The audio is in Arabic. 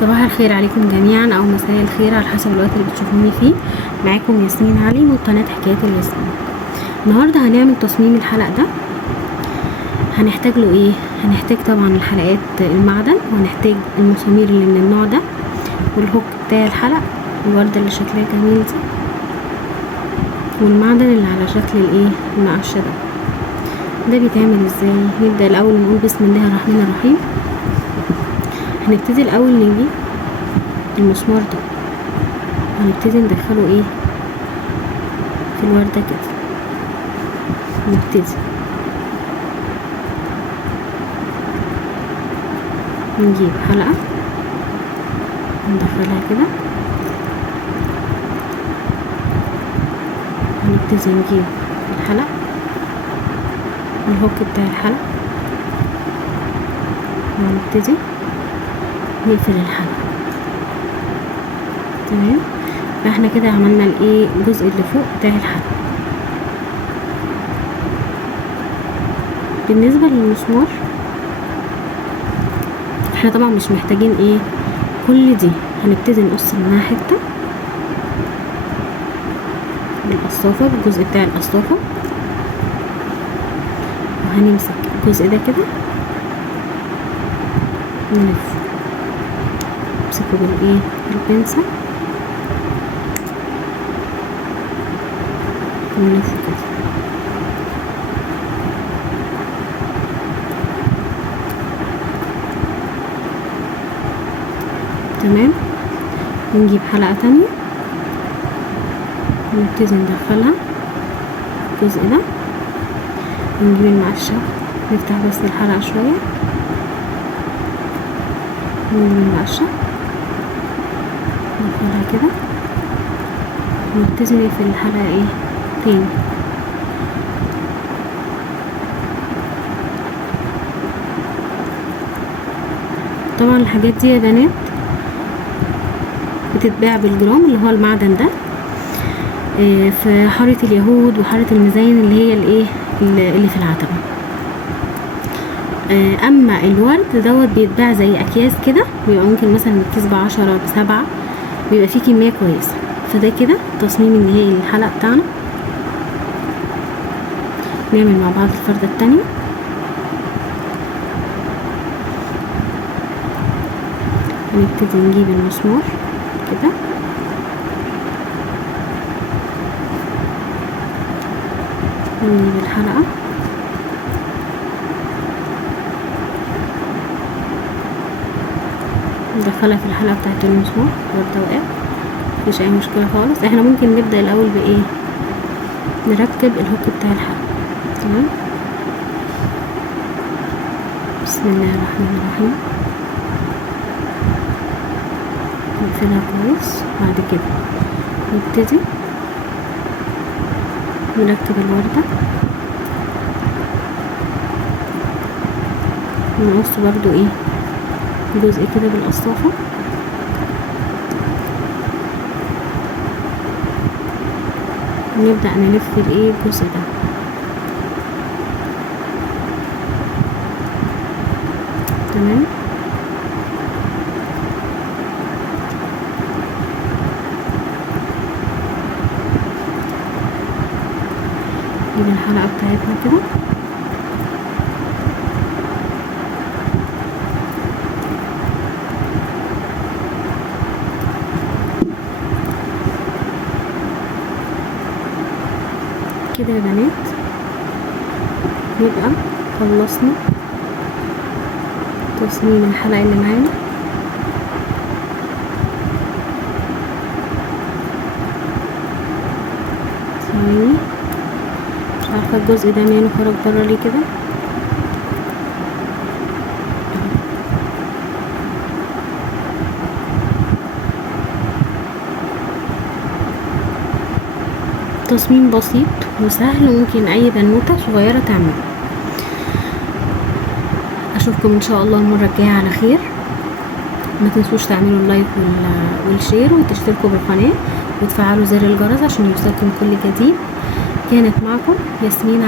صباح الخير عليكم جميعا او مساء الخير على حسب الوقت اللي بتشوفوني فيه. معاكم ياسمين علي من قناه حكايات الياسمين. النهارده هنعمل تصميم الحلق ده. هنحتاج له ايه؟ هنحتاج طبعا الحلقات المعدن، وهنحتاج المسامير اللي من النوع ده، والهوك بتاع الحلق، الورده اللي شكلها جميل دي، والمعدن اللي على شكل الايه المقشه ده بيتعمل ازاي؟ نبدا الاول نقول بسم الله الرحمن الرحيم. هنبتدي الاول نجيب المسمار ده، هنبتدي ندخله ايه في الوردة كده. نبتدي نجيب حلقة ندخلها كده، هنبتدي نجيب الحلق، الهوك بتاع الحلق، وهنبتدي نقفل الحلقة. تمام، فاحنا كده عملنا الايه الجزء اللي فوق بتاع الحلقة. بالنسبة للمسمار احنا طبعا مش محتاجين ايه كل دي، هنبتدي نقص منها حتة بالقصافة، بالجزء بتاع القصافة، وهنمسك الجزء ده كده نلف، نمسكه بالايه بالبنسة ونلف كده. تمام، ونجيب حلقة تانية ونبتدي ندخلها الجزء ده، ونجيب المقشة نفتح بس الحلقة شوية، ونجيب المقشة ندخلها كده، ونبتدي نقفل الحلقة ايه تاني. طبعا الحاجات دي يا بنات بتتباع بالجرام، اللي هو المعدن ده في حارة اليهود وحارة المزاين اللي هي الايه اللي في العتبة. اما الورد دوت بيتباع زي اكياس كده، بيبقى ممكن مثلا الكيس ب10 ب7، بيبقى فيه كمية كويسة. فده كده تصميم النهائي للحلقة بتاعنا. نعمل مع بعض الفردة التانية. هنبتدي نجيب المسمار كده، ونجيب الحلقة ندخلها في الحلقة بتاعت المسمار برضه وقع، مفيش اي مشكلة خالص. احنا ممكن نبدأ الاول بايه، نركب الهوك بتاع الحلقة. تمام، بسم الله الرحمن الرحيم، نقفلها كويس. بعد كده نبتدي نركب الوردة، ونقص برضو ايه جزء كده بالقصافة، ونبدأ نلف الايه الجزء ده. تمام، نجيب الحلقة بتاعتنا كده، كده يا بنات يبقى خلصنا تصميم الحلقة اللي معانا. ثواني، مش عارفة الجزء ده ماله خرج برا ليه كده. تصميم بسيط وسهل، وممكن اي بنوتة صغيرة تعمله. اشوفكم ان شاء الله المرة الجاية على خير. ما تنسوش تعملوا اللايك والشير، وتشتركوا بالقناة، وتفعلوا زر الجرس عشان يوصلكم كل جديد. كانت معكم ياسمين علي.